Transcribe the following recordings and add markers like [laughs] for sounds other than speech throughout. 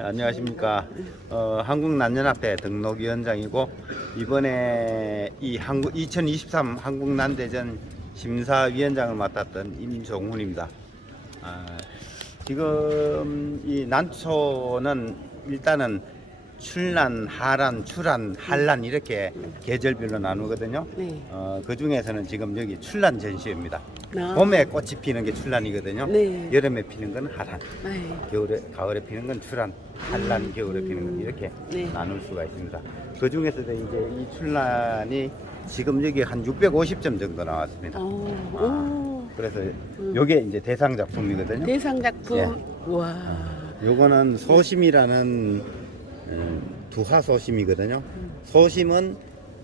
안녕하십니까. 어, 한국난연합회 등록위원장이고 이번에 이 한국 2023 한국난대전 심사위원장을 맡았던 임종훈입니다. 아, 지금 이 난초는 일단은 출난, 하란, 출한, 한란 이렇게 계절별로 나누거든요. 네. 어, 그 중에서는 지금 여기 출란 전시입니다. 아. 봄에 꽃이 피는 게 출란이거든요. 네. 여름에 피는 건 하란. 네. 겨울에 가을에 피는 건 출한, 한란 겨울에 피는 건 이렇게 네. 나눌 수가 있습니다. 그 중에서도 이제 이 출란이 지금 여기 한 650점 정도 나왔습니다. 어, 오. 그래서 요게 이제 대상 작품이거든요. 대상 작품. 예. 와. 요거는 소심이라는 음, 두화 소심이거든요. 소심은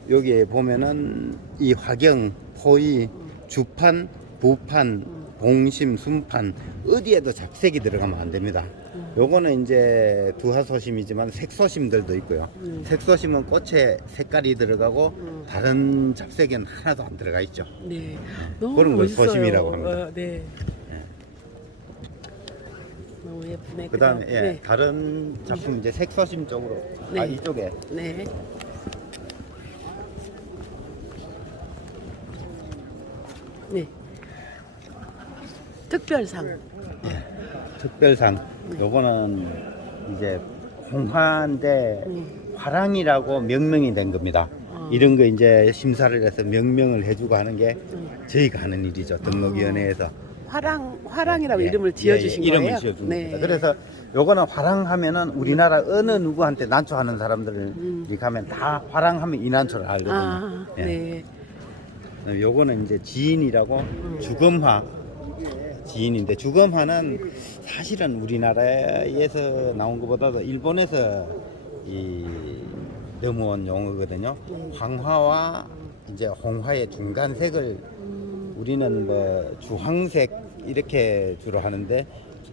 여기에 보면은 이 화경, 포의, 주판, 부판, 봉심, 순판 어디에도 잡색이 들어가면 안 됩니다. 요거는 이제 두화 소심이지만 색소심들도 있고요. 음. 색소심은 꽃에 색깔이 들어가고 음. 다른 잡색은 하나도 안 들어가 있죠. 네. 너무 그런 걸 멋있어요. 소심이라고 합니다. 어, 네. 너무 예쁘네. 그 다음에 예, 네. 다른 작품 이제 색소심 쪽으로 아 네. 이쪽에 네. 네. 특별상. 특별상 요거는 이제 홍화인데 화랑이라고 명명이 된 겁니다. 어. 이런 거 이제 심사를 해서 명명을 해주고 하는 게 음. 저희가 하는 일이죠 등록위원회에서 화랑 화랑이라고 예, 이름을 예, 지어 주신 예, 거예요. 이름을 지어준 네. 겁니다. 그래서 요거는 화랑하면은 우리나라 어느 누구한테 난초하는 사람들을 음. 이렇게 하면 다 화랑하면 이 난초를 알거든요. 아, 예. 네. 요거는 이제 지인이라고 음. 주검화 지인인데 주검화는 사실은 우리나라에서 나온 것보다도 일본에서 이 넘어온 용어거든요. 네. 황화와 이제 홍화의 중간색을 음, 우리는 뭐 주황색 이렇게 주로 하는데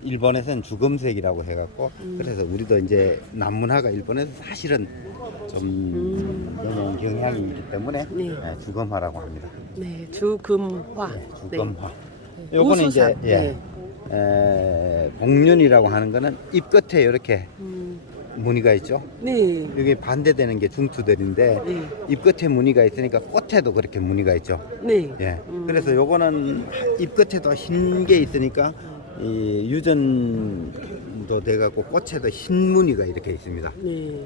일본에서는 주검색이라고 해갖고 음. 그래서 우리도 이제 남문화가 일본에서 사실은 좀 넘어온 경향이 있기 때문에 음. 네. 예, 주검화라고 합니다. 네. 주금화. 예, 네. 주검화. 요거는 이제. 예, 네. 에, 복륜이라고 하는 거는 입 끝에 이렇게 음, 무늬가 있죠. 네. 여기 반대되는 게 중투들인데 네. 입 끝에 무늬가 있으니까 꽃에도 그렇게 무늬가 있죠. 네. 예. 음. 그래서 요거는 입 끝에도 흰 게 있으니까 이 유전도 돼갖고 꽃에도 흰 무늬가 이렇게 있습니다. 네.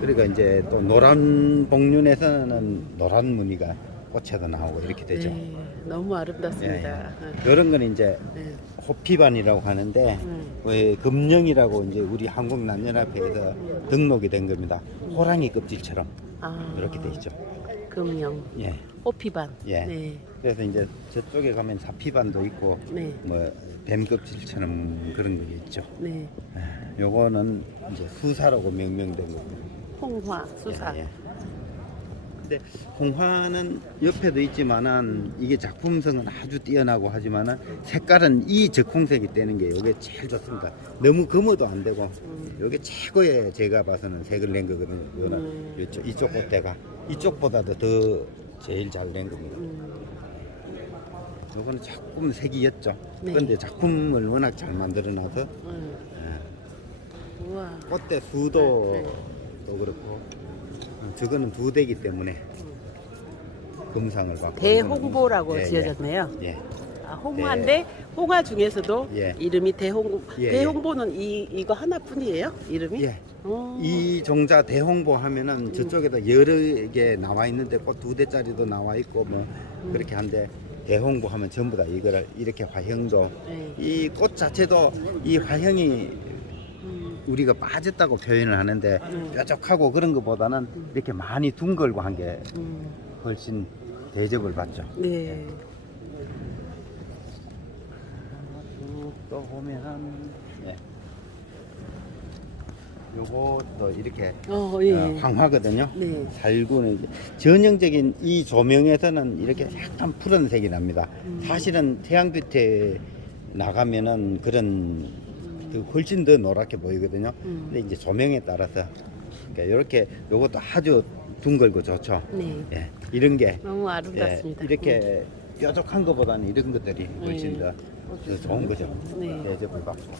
그러니까 이제 또 노란 복륜에서는 노란 무늬가 꽃에도 나오고 이렇게 되죠. 네. 너무 예, 아름답습니다. 예. 이런 건 이제 네. 호피반이라고 하는데 음. 왜 금령이라고 이제 우리 한국 남녀협회에서 등록이 된 겁니다. 호랑이 껍질처럼 아, 이렇게 돼 있죠. 금령, 예. 호피반. 예. 네. 그래서 이제 저쪽에 가면 사피반도 있고 네. 뭐뱀 껍질처럼 그런 게 있죠. 네. 예. 요거는 이제 수사라고 명명된 거고. 홍화, 수사. 예, 예. 근데 홍화는 옆에도 있지만은 이게 작품성은 아주 뛰어나고 하지만은 색깔은 이 적홍색이 떼는 게 이게 제일 좋습니다. 너무 검어도 안 되고 이게 최고의 제가 봐서는 색을 낸 거거든요. 이거는 음. 이쪽, 이쪽 꽃대가 이쪽보다도 더 제일 잘 낸 겁니다. 음, 요거는 작품 색이었죠. 네. 그런데 작품을 워낙 잘 만들어놔서 음. 우와. 꽃대 수도 네. 또 그렇고 어, 저거는 두 대기 때문에 금상을 받고 대홍보라고 예, 지어졌네요. 예, 예. 아, 홍화인데 홍화 중에서도 예. 이름이 대홍보. 예, 대홍보는 이 이거 하나뿐이에요? 이름이? 예. 어. 이 종자 대홍보 하면은 음. 저쪽에도 여러 개 나와 있는데 꽃 두 대짜리도 나와 있고 뭐 음. 그렇게 한데 대홍보 하면 전부 다 이거를 이렇게 화형도 네. 이꽃 자체도 이 화형이 음. 우리가 빠졌다고 표현을 하는데 음. 뾰족하고 그런 것보다는 이렇게 많이 둥글고 한게 음. 훨씬 대접을 받죠. 네. 쭉또 보면은 예. 요것도 이렇게 어, 예. 어, 황화거든요. 네. 살구는 이제 전형적인 이 조명에서는 이렇게 약간 푸른색이 납니다. 음. 사실은 태양빛에 나가면은 그런 그 훨씬 더 노랗게 보이거든요. 음. 근데 이제 조명에 따라서 그러니까 이렇게 요것도 아주 둥글고 좋죠. 네. 예, 이런 게 너무 예, 아름답습니다. 이렇게 뾰족한 것보다는 이런 것들이 훨씬 네. 더, 더 좋은 거죠. 네. 대접을 받고.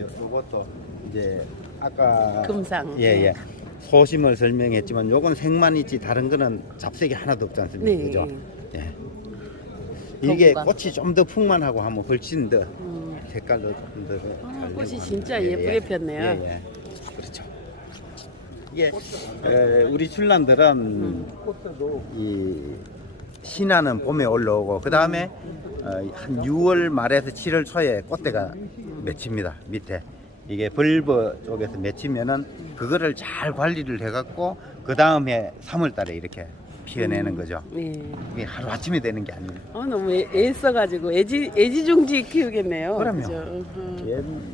요- 요것도 이제 아까 금상. 예 예 소심을 설명했지만 요건 색만 있지 다른 거는 잡색이 하나도 없지 않습니까? 네. 그죠? 예. 이게 거부감. 꽃이 좀 더 풍만하고 하면 훨씬 더 음. 색깔도 좀더 아, 꽃이 진짜 예쁘게 폈네요. 예, 예. 그렇죠. 이게 에, 우리 출란들은 음. 이 신화는 봄에 올라오고 그 다음에 어, 한 6월 말에서 7월 초에 꽃대가 맺힙니다 밑에 이게 벌버 쪽에서 맺히면은 그거를 잘 관리를 해갖고 그 다음에 3월 달에 이렇게 피어내는 거죠. 네. 이게 하루 아침에 되는 게 아니에요. 어, 너무 애, 애써가지고 애지 애지중지 키우겠네요. 그럼요. 그죠? 음.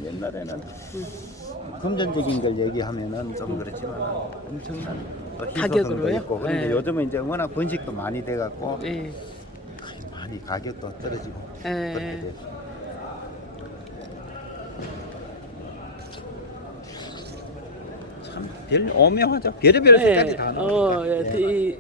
옛, 옛날에는 금전적인 걸 얘기하면은 좀 그렇지만 엄청난 희소성도 가격으로요? 있고 그런데 네. 요즘은 이제 워낙 번식도 많이 돼갖고 네. 많이 가격도 떨어지고 네. 그렇게 돼서 참별 오묘하죠 별의별 색깔이 다 나오니까 어, 예, 예. 이,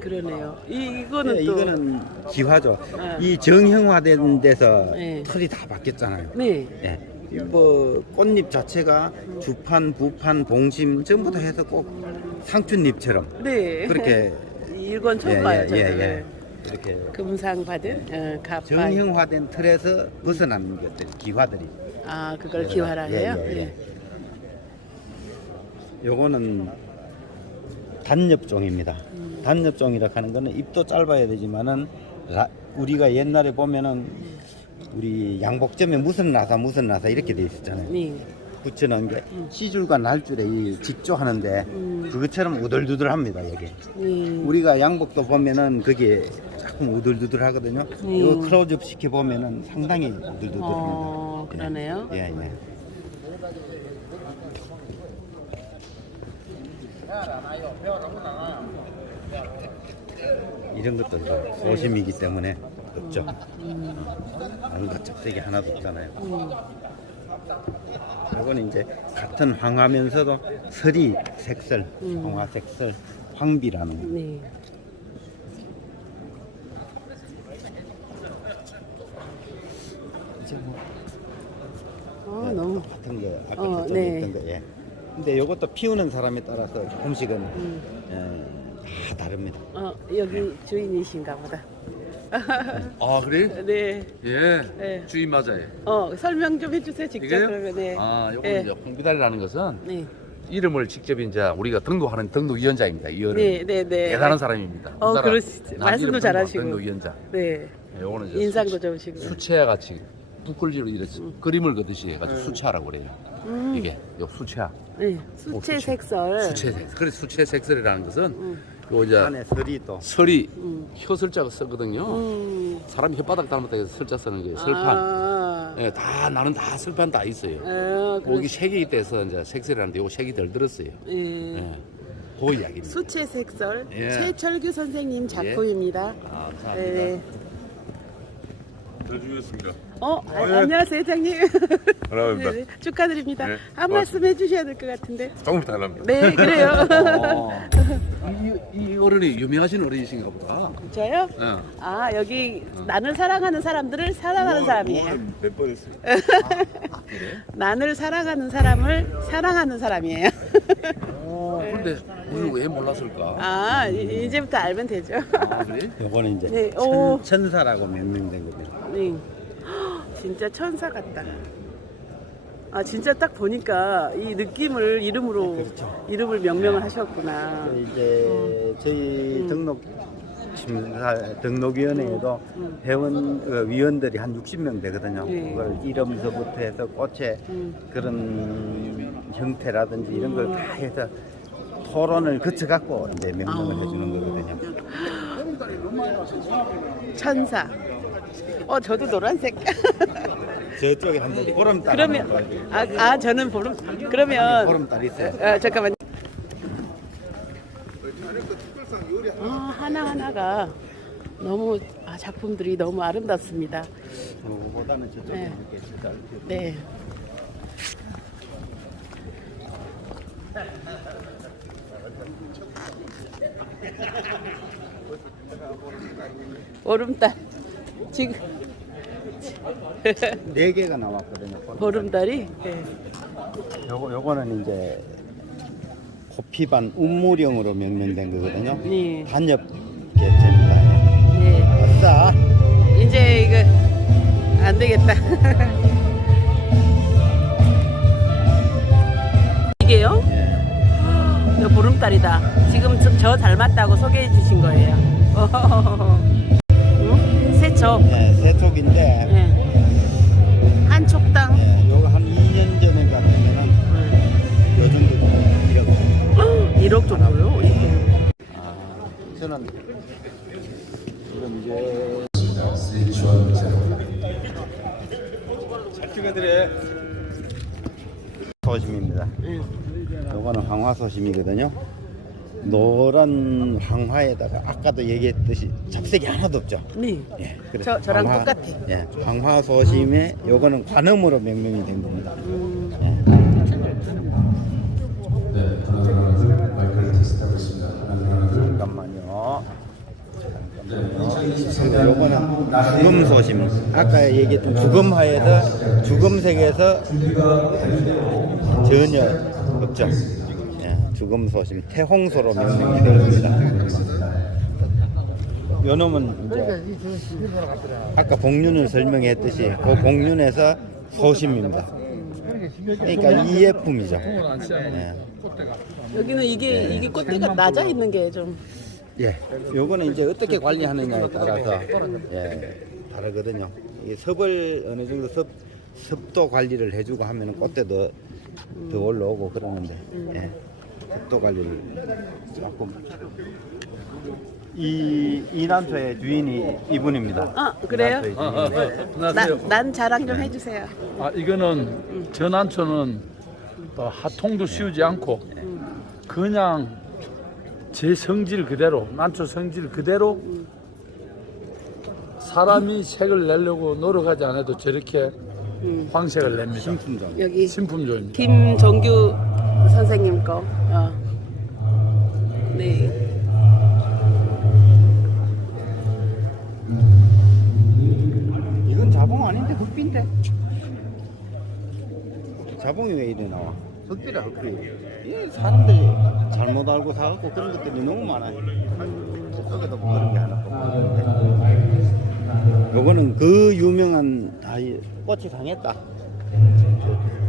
그러네요. 이, 이거는 예, 또 이거는 기화죠 네. 이 정형화된 데서 네. 털이 다 바뀌었잖아요 네. 예. 뭐 꽃잎 자체가 주판, 부판, 봉심 전부 다 해서 꼭 상춘잎처럼 네. 그렇게 [laughs] 이건 처음 봐요, 저도. 네. 이렇게 금상 받은 어, 갑바. 정형화된 틀에서 벗어나는 것들 기화들이 아, 그걸 기화라 예, 해요? 예, 예. 네. 요거는 단엽종입니다. 음. 단엽종이라 하는 거는 잎도 짧아야 되지만은 라- 우리가 옛날에 보면은 우리 양복점에 무슨 나사 무슨 나사 이렇게 돼 있었잖아요. 네. 붙여놓은 게 씨줄과 날줄에 이 직조하는데 음. 그것처럼 우들두들합니다 여기. 네. 우리가 양복도 보면은 그게 조금 우들두들하거든요. 음. 이거 클로즈업 시켜 보면은 상당히 우들두들합니다. 어, 그러네요. 예, 예. 이런 것도 이제 소심이기 때문에 없죠. 다른 것 잡색이 하나도 없잖아요. 음. 이거는 이제 같은 황하면서도 서리 색설, 음. 황화 색설, 황비라는 거. 네. 이제 뭐 어, 네, 너무. 같은 거 아까 어, 저쪽에 네. 있던 거 예. 근데 이것도 피우는 사람에 따라서 조금씩은 음. 예, 다 다릅니다. 어, 여기 주인이신가 보다. 아 그래? [laughs] 네. 예. 네. 주인 맞아요. 어, 설명 좀 해주세요, 직접 이게요? 그러면. 네. 아 요거 네. 이제 홍비달이라는 것은 네. 이름을 직접 이제 우리가 등록하는 등록위원장입니다. 이 어른. 네, 네, 네. 대단한 사람입니다. 어, 그러시죠. 남 말씀도 잘하시고. 등록- 등록위원장. 네. 예, 요거는 이제 인상도 좋으시고. 수채화 같이 붓글씨로 이렇게 그림을 그듯이 해가지고 수채화라고 그래요. 음. 이게 요 수채화. 네. 수채 색설. 수채색. 그래서 수채색설이라는 것은 음. 요 이제 안에 설이 또 설이 음. 혀설자가 쓰거든요. 음. 사람이 혓바닥 닮았다 해서 설자 쓰는 게 설판. 아. 예, 다 나는 다 설판 다 있어요. 어, 거기 색이 돼서 이제 색설이라는데 요거 색이 덜 들었어요. 예. 예. 그 이야기입니다. 수채 색설 예. 최철규 선생님 작품입니다. 아, 감사합니다. 네. 잘 주셨습니다. 어, 아, 예. 안녕하세요, 회장님. 감사합니다. [laughs] 네, 네. 축하드립니다. 네, 한. 말씀 해주셔야 될 것 같은데. 조금 이따 하랍니다. 네, 그래요. [laughs] 어, [laughs] 이, 이 어른이 유명하신 어른이신가 보다. 저요? 예. 아, 여기 나를 사랑하는 사람들을 사랑하는 사람이에요. 몇번 했어요? 나를 사랑하는 사람을 사랑하는 사람이에요. 어, 근데 우리 왜 몰랐을까? 아, 이- 이제부터 알면 되죠. 아, 그래? 요거는 이제 네, 오. 천, 천사라고 명명된 겁니다. 네. 진짜 천사 같다. 아, 진짜 딱 보니까 이 느낌을 이름으로 그렇죠. 이름을 명명을 하셨구나. 이제 저희 음. 등록 심사 등록위원회에도 음. 회원 어, 위원들이 한 60명 되거든요. 네. 그걸 이름서부터 해서 꽃의 음. 그런 형태라든지 이런 걸 다 해서 토론을 거쳐 갖고 이제 명명을 아. 해주는 거거든요. 천사. 어, 저도 노란색. [laughs] 저쪽에 한번 보름달 그러면. 아, 아 저는 보름 그러면 보름달 있어요. 아, 잠깐만. 아, 하나 하나가 너무 아, 작품들이 너무 아름답습니다. 그거보다는 저쪽에 네. 네. 보름달 지금 [laughs] 네 개가 나왔거든요. 보름. 보름달이. 예. 요거 요거는 이제 코피반 운무령으로 명명된 거거든요. 네. 단엽 개체입니다. 예. 아싸. 이제 이거 안 되겠다. [laughs] 이게요? 예. 이거 보름달이다. 지금 저 닮았다고 소개해 주신 거예요. [laughs] 응? 새초. 예, 세톡인데 예. 한 촉당. 예, 요거 한 2년 전에 같으면은 요 정도 되면 1억. 1억 정도요? 아, 저는 지금 이제 소심입니다. 응. 요거는 황화 소심이거든요. 노란 황화에다가 아까도 얘기했듯이 잡색이 하나도 없죠. 네. 예, 그래. 저- 저랑 똑같아. 예, 황화 소심에 요거는 관음으로 명명이 된 겁니다. 음, 예. 잠깐만요. 잠깐만요. 요거는 죽음 소심. 아까 얘기했던 죽음화에서 죽음색에서 전혀 없죠. 예, 죽음 소심 태홍소로 명명이 된 겁니다. 요 놈은 이제 아까 복륜을 설명했듯이 그 복륜에서 소심입니다. 그러니까 이예품이죠. 예. 여기는 이게 이게 꽃대가 낮아 있는 게 좀. 예, 요거는 이제 어떻게 관리하느냐에 따라서 예, 다르거든요. 이게 섭을 어느 정도 섭 습도 관리를 해주고 하면은 꽃대도 더 올라오고 그러는데 예, 습도 관리를 조금 이 이난소의 주인이 이분입니다. 아, 그래요? 아, 아, 주인이. 아, 나, 안녕하세요. 난 자랑 좀 해주세요. 아 이거는 전안초는 또 하통도 씌우지 않고 그냥 제 성질 그대로 난초 성질 그대로 사람이 색을 내려고 노력하지 않아도 저렇게 황색을 냅니다. 신품종. 여기 신품종입니다. 김정규 선생님 거. 어. 네. 이건 자봉 아닌데 흑비인데? 자봉이 왜 이래 나와? 흑비라 흑비. 이 사람들이 잘못 알고 사갖고 그런 것들이 너무 많아요. 저쪽에도 뭐 그런 게 하나 없는데. 요거는 그 유명한 아이 꽃이 강했다.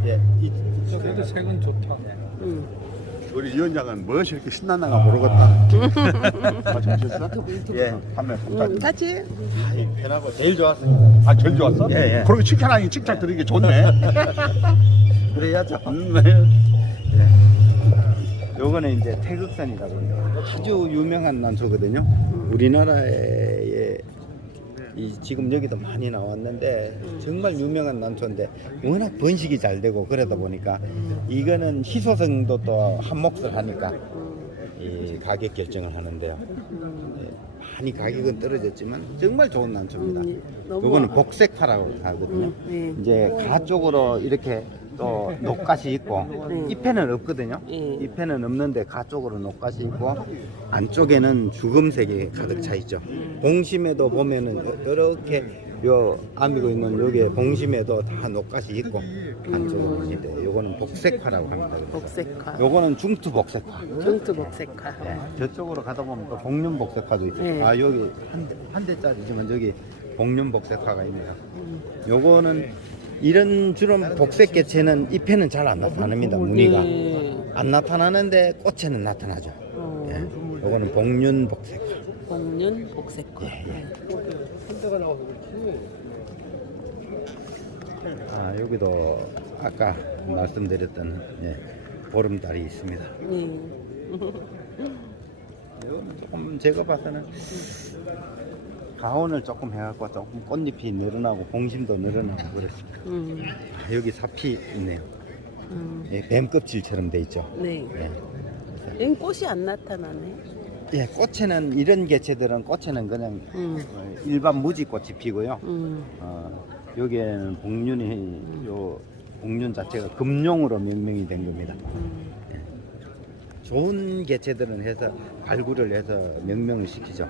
예, 이 그래도 색은 좋다. 음. 우리 위원장은 무엇이 이렇게 신났나가 모르겠다. 맞으셨어? 예, 판매 음, 감사합니다. 같이. 아이, 편하고 제일 좋았습니다. 아, 제일 좋았어? 예, 예. 그렇게 칭찬하니 칭찬 드리기 좋네. [laughs] 그래야죠. 음, 네. 요거는 이제 태극산이라고 해요. 아주 유명한 난초거든요. 우리나라에 이 지금 여기도 많이 나왔는데 정말 유명한 난초인데 워낙 번식이 잘 되고 그러다 보니까 이거는 희소성도 또 한 몫을 하니까 이 가격 결정을 하는데요. 네, 많이 가격은 떨어졌지만 정말 좋은 난초입니다. 음, 너무 요거는 복색화라고 하거든요. 음, 네. 이제 가 쪽으로 이렇게 또 녹갓이 있고 네. 잎에는 없거든요. 네. 잎에는 없는데 가 쪽으로 녹갓이 있고 안쪽에는 주금색이 가득 차 있죠. 봉심에도 보면은 이렇게 요 아미고 있는 여기에 봉심에도 다 녹갓이 있고 안쪽에 있는데 요거는 복색화라고 합니다. 복색화. 요거는 중투 복색화. 중투 복색화. 예, 저쪽으로 가다 보면 또 복륜 복색화도 있어요. 네. 아 여기 한, 대, 한 대짜리지만 저기 복륜 복색화가 있네요. 요거는 이런 주름 복색 개체는 잎에는 잘 안 나타납니다. 무늬가 네. 안 나타나는데 꽃에는 나타나죠. 어, 예, 요거는 복륜 복색화. 복륜 복색화. 네. 아 여기도 아까 말씀드렸던 예, 보름달이 있습니다. 네. 조금 제가 봐서는 가온을 조금 해갖고 조금 꽃잎이 늘어나고 봉심도 늘어나고 그렇습니다. 음, 아, 여기 sap이 있네요. 음, 예, 뱀 껍질처럼 돼 있죠. 네. 예. 얘는 꽃이 안 나타나네. 예, 꽃에는 이런 개체들은 꽃에는 그냥 음, 어, 일반 무지꽃이 피고요. 음, 어, 여기에는 복륜이 요 복륜 자체가 금룡으로 명명이 된 겁니다. 음. 좋은 개체들은 해서 발굴을 해서 명명을 시키죠.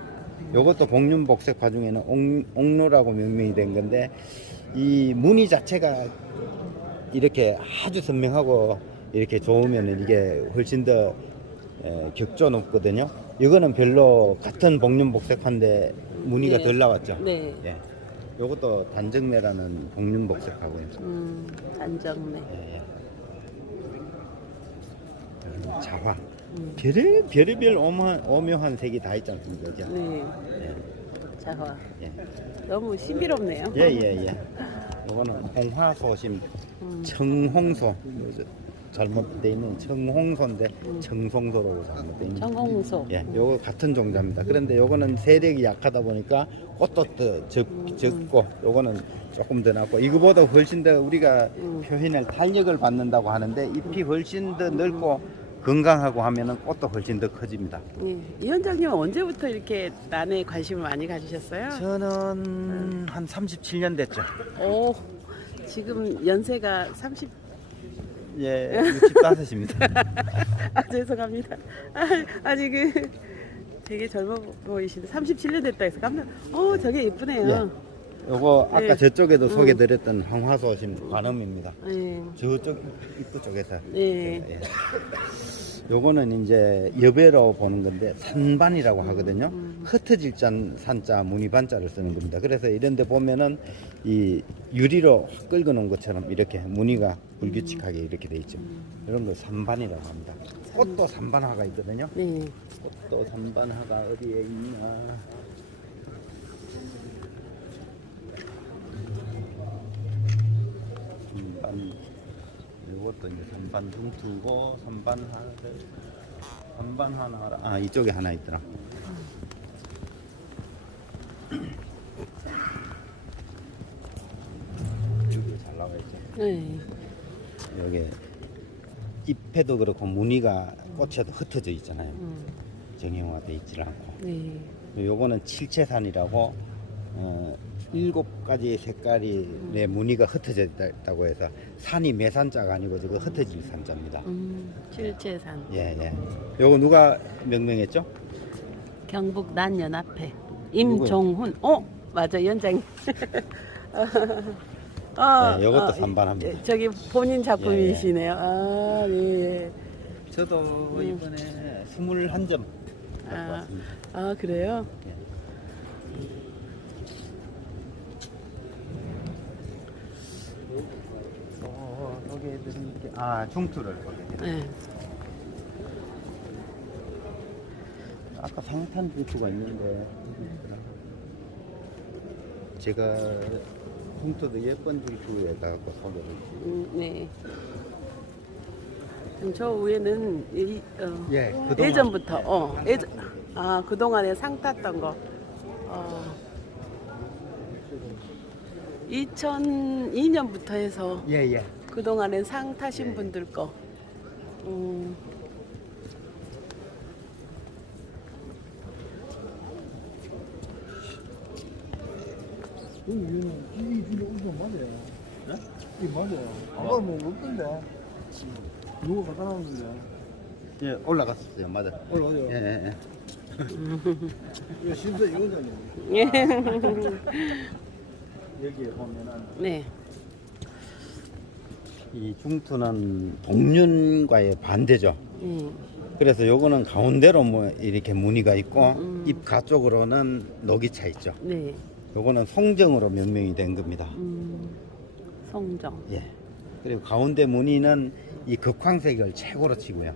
요것도 복륜 복색화 중에는 옥, 옥로라고 명명이 된 건데 이 무늬 자체가 이렇게 아주 선명하고 이렇게 좋으면 이게 훨씬 더 에, 격조 높거든요. 이거는 별로 같은 복륜 복색한데 무늬가 네. 덜 나왔죠. 네. 예. 요것도 단정매라는 복륜 복색하고요. 음, 안정네. 예, 예. 자화. 음. 별의, 별의별 오묘한, 오묘한 색이 다 있지 않습니까? 그죠? 네. 예. 자화. 예. 너무 신비롭네요. 예, 예, 예. 요거는 홍화소심 음. 청홍소. 요저 잘못돼 있는 청홍소인데 청송소로 잘못돼 있는. 청홍소. 예, 요거 같은 종자입니다. 그런데 요거는 세력이 약하다 보니까 꽃도 더 적, 적고 요거는 조금 더 낮고 이거보다 훨씬 더 우리가 음. 표현할 탄력을 받는다고 하는데 잎이 훨씬 더 넓고 건강하고 하면은 꽃도 훨씬 더 커집니다. 예. 이 원장님은 언제부터 이렇게 난에 관심을 많이 가지셨어요? 저는 한 37년 됐죠. 오, 지금 연세가 30. 예, 65입니다. [laughs] 아 죄송합니다. 아, 아니 그 되게 젊어 보이시는데 37년 됐다 해서 깜짝. 어, 저게 예쁘네요. 요거 아까 네. 저쪽에도 음. 소개드렸던 황화소심 관음입니다. 예. 저쪽 입구 쪽에서. 네. 예. 요거는 이제 여배로 보는 건데 산반이라고 하거든요. 흩어질 잔 산자 무늬반자를 쓰는 겁니다. 그래서 이런 데 보면은 이 유리로 확 긁어 놓은 것처럼 이렇게 무늬가 불규칙하게 이렇게 돼 있죠. 이런 걸 산반이라고 합니다. 꽃도 산반화가 있거든요. 네. 꽃도 산반화가 어디에 있나? 산반 이것도 이제 산반 둥투고 산반 하나를 산반 하나 아 이쪽에 하나 있더라. 여기 잘 나와 있죠. 네. 여기 잎에도 그렇고 무늬가 꽃에도 흩어져 있잖아요. 음, 정형화돼 있질 않고. 네. 요거는 칠채산이라고 어, 일곱 가지 색깔이 내 무늬가 흩어져 있다고 해서 산이 매산자가 아니고 저거 흩어질 산자입니다. 음, 칠채산. 예, 예. 요거 누가 명명했죠? 경북 난연합회 임종훈. 어, 맞아, 위원장님. 아, [laughs] 네, 요것도 아, 산반합니다. 예, 저기 본인 작품이시네요. 아, 네. 저도 이번에 21점 갖고 아, 왔습니다. 아 그래요? 어, 소개해드린 게, 아, 중투를 소개해드릴게요. 네. 아까 상탄 중투가 있는데 제가 중투도 예쁜 중투에다가 소개를 드리고 음, 네. 지금 저 위에는 이, 어, 예, 그동안- 예전부터 어, 예전, 아 그 동안에 상 탔던 거. 어, 2002년부터 해서 예, 예. 그동안에 상 타신 예. 분들 거. 음, 이 우선 맞아요. 이 맞아요. 아까 뭐 없던데. 누가 갖다 놨는데. 예, 올라갔었어요. 맞아. 올라가죠. 예, 예, 예. [laughs] 이거 심사 이거잖아요. 예. [laughs] 여기에 보면은 네. 이 중투는 동륜과의 반대죠. 음, 그래서 요거는 가운데로 뭐 이렇게 무늬가 있고 음. 입 가 쪽으로는 녹이 차 있죠. 네. 요거는 송정으로 명명이 된 겁니다. 음, 성정. 예. 그리고 가운데 무늬는 이 극황색을 최고로 치고요.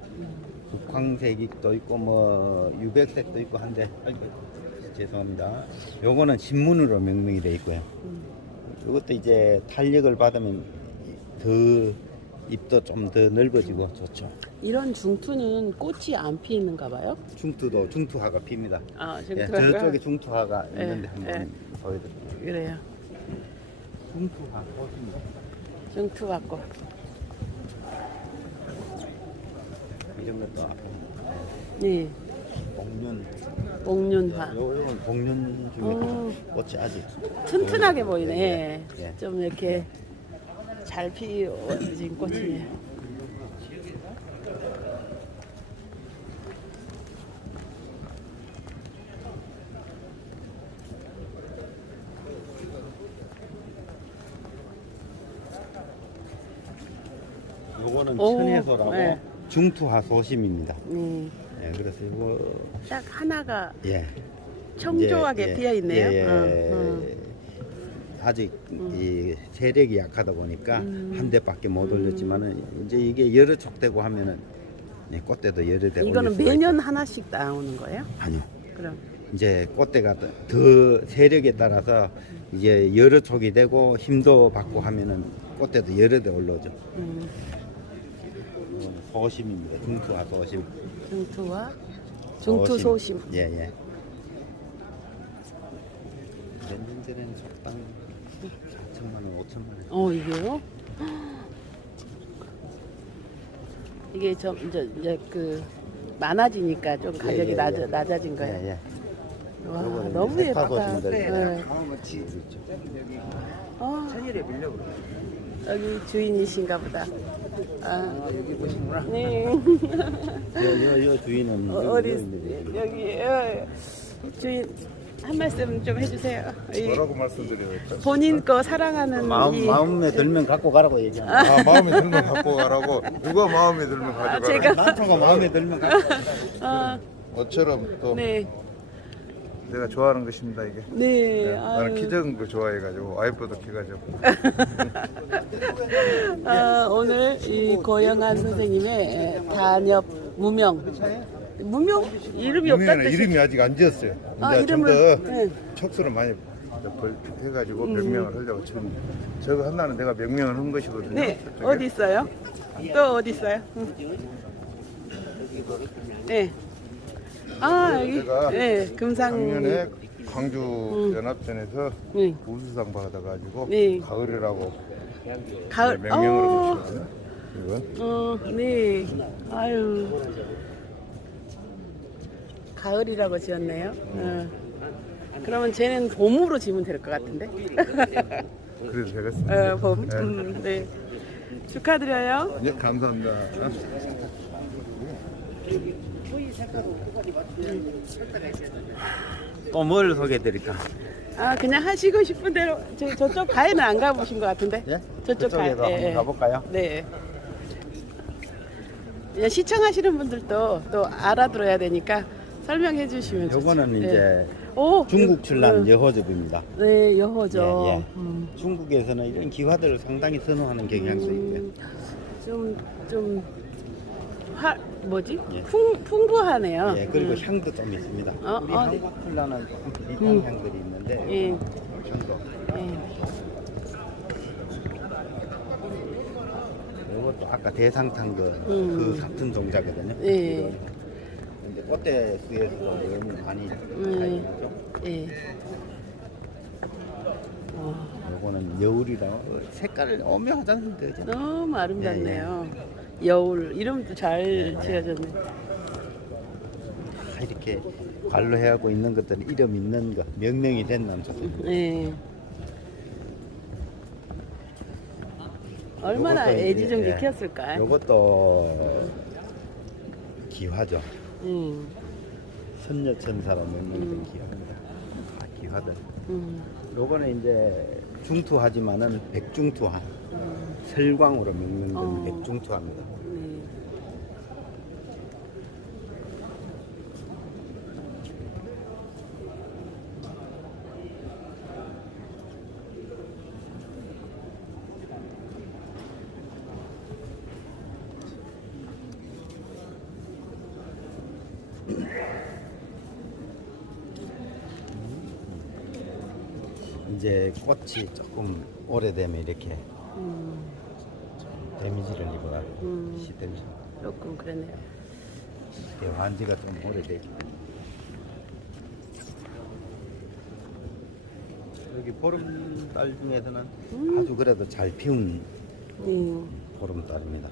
극황색도 있고 뭐 유백색도 있고 한데 아이고, 죄송합니다. 요거는 신문으로 명명이 돼 있고요. 음. 이것도 이제 탄력을 받으면 더 잎도 좀 더 넓어지고 좋죠. 이런 중투는 꽃이 안 피는가 봐요? 중투도 중투화가 핍니다. 아, 예, 중투가 저쪽에 중투화가 예, 있는데 한번 예. 보여드릴게요. 그래요. 중투화 꽃입니다. 중투 받고. 이런 것도 앞에 네. 복륜, 옥륜화. 요건 복륜 중에 어. 꽃이 아직 튼튼하게 보이네. 예, 예. 좀 이렇게 잘 피어진 꽃이네. 요거는 오, 천혜소라고 네. 중투하소심입니다. 네. 예, 그래서 이거 딱 하나가 예. 청조하게 이제, 예, 피어 있네요. 예, 예. 응, 응. 아직 이 세력이 약하다 보니까 음. 한 대밖에 못 올렸지만은 이제 이게 여러 촉 되고 하면은 예, 꽃대도 여러 대 이거는 올릴 수가 매년. 하나씩 나오는 거예요? 아니요. 그럼 이제 꽃대가 더- 더 세력에 따라서 이제 여러 촉이 되고 힘도 받고 하면은 꽃대도 여러 대 올라오죠. 음, 어, 소심입니다. 중투와 소심. 중투와 중투 소심. 예, 예. 몇년 전에는 적당 4천만 원, 5천만 원. 어 이게요? 이게 좀 이제 이제 그 많아지니까 좀 가격이 예, 예, 낮아, 예. 낮아진 거예요. 예, 예. 와 요거는 너무 이제 예쁘다. 네. 그렇죠. 어, 여기 주인이신가 보다. 아, 여기 보시구나. 네. 요, 요, 요 주인은 어, 있는데. 여기 어, 주인 한 말씀 좀 해주세요. 이 뭐라고 말씀드려요? 본인 거 사랑하는 마음 이 마음에 들면 갖고 가라고 얘기하는. 아 마음에 들면 갖고 가라고 누가 마음에 들면 가져가라. 제가- 난초가 마음에 들면 갖고. 아, 어처럼 또 네, 내가 좋아하는 것입니다 이게. 네. 네, 나는 키 아유. 작은 거 좋아해가지고 와이프도 키가 작고. [laughs] 아, 오늘 이 고영한 선생님의 단엽 무명. 무명 이름이 없다 분명히 뜻이. 이름이 아직 안 지었어요. 아, 이제 좀 이름을- 더 네. 촉수를 많이 벌- 해가지고 음. 명명을 하려고 지금 저거 한나는 내가 명명을 한 것이거든요. 네, 저쪽에. 어디 있어요? 또 어디 있어요? 응. 네. 아 여기. 제가 네, 금상. 작년에 광주 연합전에서 네. 우수상 받아가지고 네. 가을이라고 가을. 명명을 어. 이건 어, 네. 아유. 가을이라고 지었네요. 어. 그러면 쟤는 봄으로 지면 될 것 같은데. [laughs] 그래도 되겠습니다. 어, 봄. 네. 음, 네. 축하드려요. 예, 감사합니다. 또 뭘 소개해 드릴까? 아, 그냥 하시고 싶은 대로 저, 저쪽 가에는 안 가보신 것 같은데. 예? 저쪽 가. 그쪽에도 한번 가볼까요? 네. 이제 시청하시는 분들도 또 알아들어야 되니까 설명해 주시면 좋죠. 요거는 네. 이제 오, 중국 출란 음, 여호접입니다. 네, 여호죠. 예, 예. 음. 중국에서는 이런 기화들을 상당히 선호하는 경향도 있고요. 음, 좀, 좀, 화, 뭐지? 예. 풍, 풍부하네요. 예, 그리고 음. 향도 좀 있습니다. 어, 우리 어, 한국 출란은 조금 비슷한 음. 향들이 있는데 예, 향도. 예. 이것도 아까 대상탄 그, 음. 그 같은 종자거든요. 예. 꽃대 수에서 너무 많이 음. 다이죠. 예. 와, 요거는 여울이라고 색깔을 오묘하잖아요. 그죠? 너무 예, 아름답네요. 여울 이름도 잘 지어졌네. 다 이렇게 관로 해하고 있는 것들은 이름 있는 거, 명명이 된 남자들. 예. 얼마나 요것도 이제, 애지중지 예. 키웠을까요? 요것도 기화죠. 음, 선녀천사로 명명된 음. 기화입니다. 다 기화들. 음, 요거는 이제 중투하지만은 백중투화. 음, 설광으로 명명된 어. 백중투합니다. 네. 이제 꽃이 조금 오래되면 이렇게 음, 데미지를 입어가 음. 시들죠. 조금 그러네요. 이게 완지가 좀 오래되죠. 여기 보름달 중에서는 음. 아주 그래도 잘 피운 네. 보름달입니다.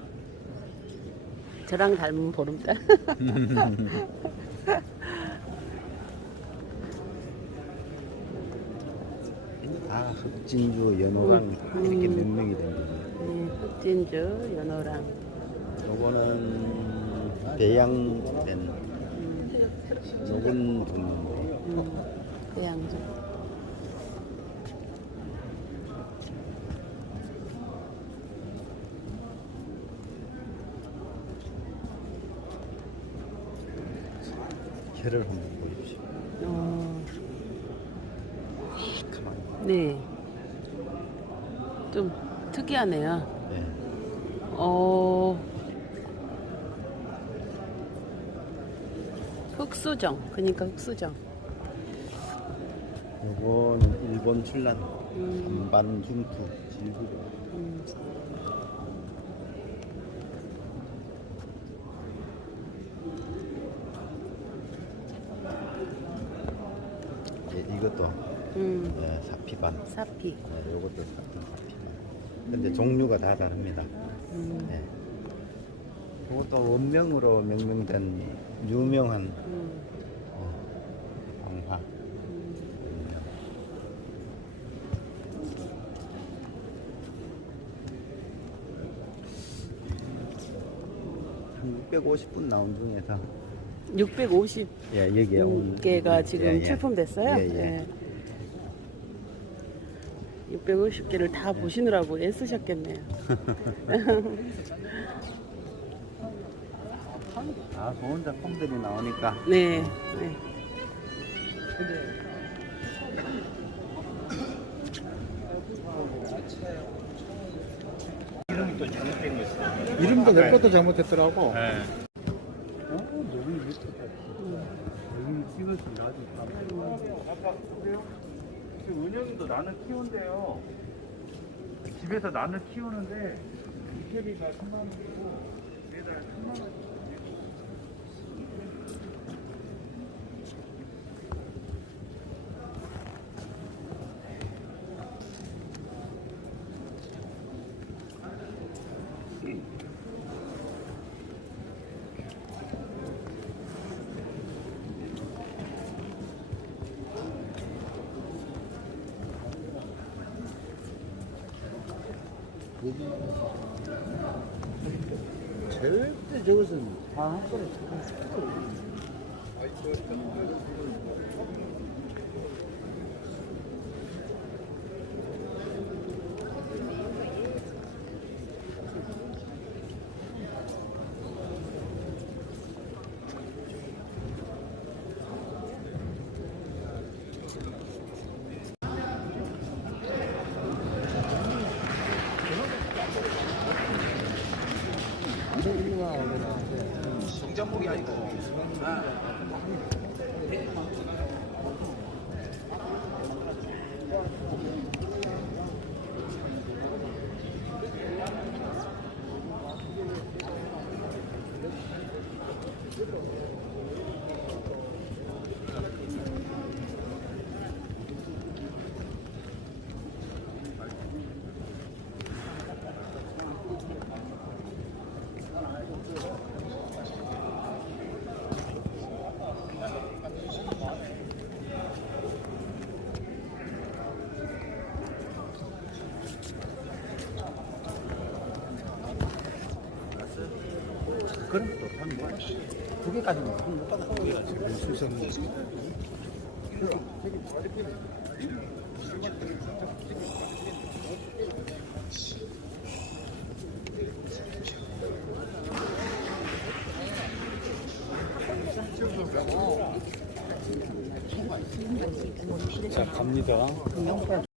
저랑 닮은 보름달. [laughs] 흑진주 연호랑 음. 이렇게 몇 명이 됩니다. 네, 흑진주 연호랑. 요거는 대양된 음. 요건 동네. 음. 배양주. 혀를 한번 보십시오. 특이하네요. 네. 어, 흑수정. 그니까 흑수정. 요거는 일본 출란 음, 반반 중투 질기로. 음. 예, 이것도 음, 예, 사피반. 사피. 네, 요것도 같은 사피반. 근데 종류가 다 다릅니다. 음, 네. 그것도 원명으로 명명된 유명한 음, 어. 한 650분 나온 중에서 650 예, 여기에 온- 음, 개가 지금 예, 예. 출품됐어요. 예, 예. 650개를 다 보시느라고 애쓰셨겠네요. 아, 좋은 작품들이 나오니까 네. 네. 이름도 내 것도 잘못했더라고. 은영이도 나는 키운대요. 집에서 나는 키우는데 이태리가 3만 원이고 매달 3만 원. 절대 저것은 방학거리 그런 것도 한 뭐, 두 개까지는 못 받아. 자 갑니다.